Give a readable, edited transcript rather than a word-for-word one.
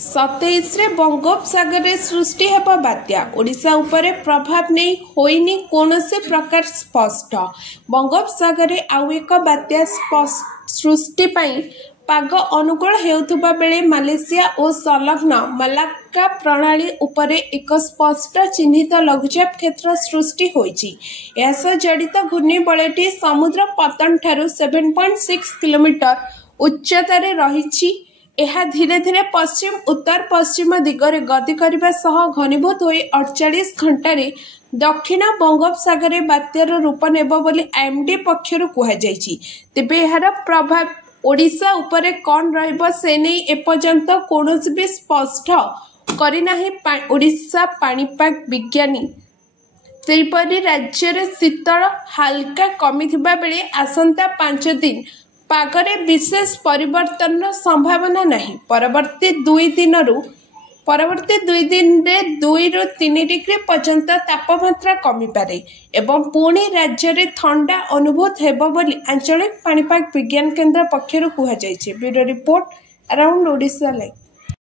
27 ରେ बंगोपसागर सृष्टि हेबा बात्या ओडिशा उपरे प्रभाव नहीं होइनी कोनोसे प्रकार स्पष्ट। बंगोपसागर आउ एक बात्या सृष्टि पई पाग अनुकूल हेउथुबा बेले मालेशिया और संलग्न मलाक्का प्रणाली उपरे एक स्पष्ट चिन्हित लघुचाप क्षेत्र सृष्टि होइछि। एस जड़ित घूर्णिबलटी समुद्र पतन ठारू 7.6 किलोमीटर उच्चतार रहिछि। यह धीरे धीरे पश्चिम उत्तर पश्चिम दिगरे गति करने सह घनीभूत हो 48 घंटे दक्षिण बंगोपसागर बात्यार रूप नेब बोली आईएमडी पक्षर कहुଯାଇଛି। तेबे यार प्रभाव ओडिशा उपरे कौन रहिबो से नहीं एपर्यंत कौनसी भी स्पष्ट करना ओडिशा पाणीपाग विज्ञानी। सेहीपरि राज्य में शीतल हाल्का कमिथिबा बेले आसंता 5 दिन पागरे विशेष परिवर्तन संभावना नहीं। परवर्ती 2 दिन में 2 ରୁ 3 डिग्री पर्यंत तापमात्रा कमी पारे एवं पुणी राज्य में ठंडा अनुभूत हेबो बोली आंचलिक पाणीपाग विज्ञान केन्द्र पक्षर कहुଯାଇଛି। Bureau report around Odisha live.